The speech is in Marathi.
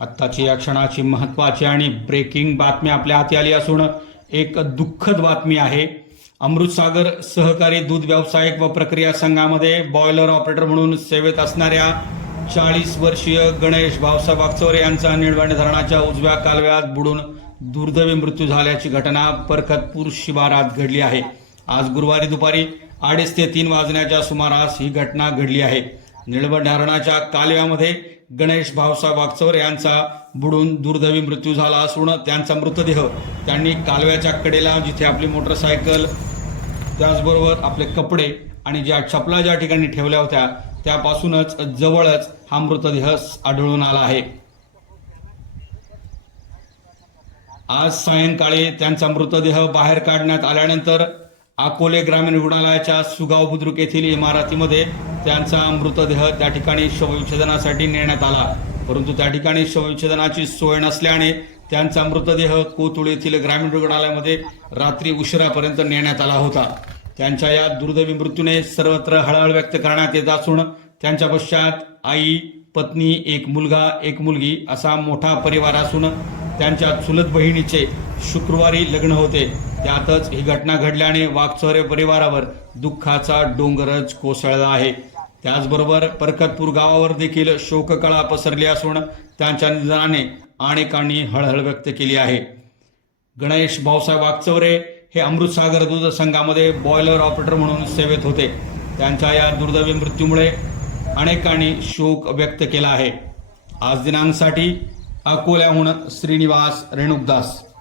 आत्ताची या क्षणाची महत्त्वाची आणि ब्रेकिंग बातमी आपल्या हाती आली असून एक दुःखद बातमी आहे. अमृतसागर सहकारी दूध व्यावसायिक व प्रक्रिया संघामध्ये बॉयलर ऑपरेटर म्हणून सेवेत असणाऱ्या चाळीस वर्षीय गणेश भाऊसाहेब अक्सवरे यांचा निळवंड धरणाच्या उजव्या कालव्यात बुडून दुर्दैवी मृत्यू झाल्याची घटना परखतपूर शिवारात घडली आहे. आज गुरुवारी दुपारी अडीच ते तीन वाजण्याच्या सुमारास ही घटना घडली आहे. निळवंड धरणाच्या कालव्यामध्ये गणेश भावसाहेब वागचवर यांचा बुडून दुर्दैवी मृत्यू झाला असून त्यांचा मृतदेह त्यांनी कालव्याच्या कडेला जिथे आपली मोटरसायकल त्याचबरोबर आपले कपडे आणि ज्या चपला ज्या ठिकाणी ठेवल्या होत्या त्यापासूनच जवळच हा मृतदेह आढळून आला आहे. आज सायंकाळी त्यांचा मृतदेह बाहेर काढण्यात आल्यानंतर अकोले ग्रामीण रुग्णालयाच्या सुगाव बुद्रुक येथील इमारतीमध्ये त्यांचा मृतदेह त्या ठिकाणी शवविच्छेदनासाठी नेण्यात आला. परंतु त्या ठिकाणी शवविच्छेदनाची सोय नसल्याने त्यांचा मृतदेह कोतुळ येथील ग्रामीण रुग्णालयामध्ये रात्री उशिरापर्यंत नेण्यात आला होता. त्यांच्या या दुर्दैवी मृत्यूने सर्वत्र हळहळ व्यक्त करण्यात येत असून त्यांच्या पश्चात आई पत्नी एक मुलगा एक मुलगी असा मोठा परिवार असून त्यांच्या चुलत बहिणीचे शुक्रवारी लग्न होते. त्यातच ही घटना घडल्याने वाघचोरे परिवारावर दुःखाचा डोंगरच कोसळला आहे. त्याचबरोबर परकतपूर गावावर देखील शोककळा पसरली असून त्यांच्या निधनाने अनेकांनी हळहळ व्यक्त केली आहे. गणेश भाऊसाहेब वागचौरे हे अमृतसागर दूध संघामध्ये बॉयलर ऑपरेटर म्हणून सेवेत होते. त्यांच्या या दुर्दैवी मृत्यूमुळे अनेकांनी शोक व्यक्त केला आहे. आज दिनांकसाठी अकोल्याहून श्रीनिवास रेणुकदास.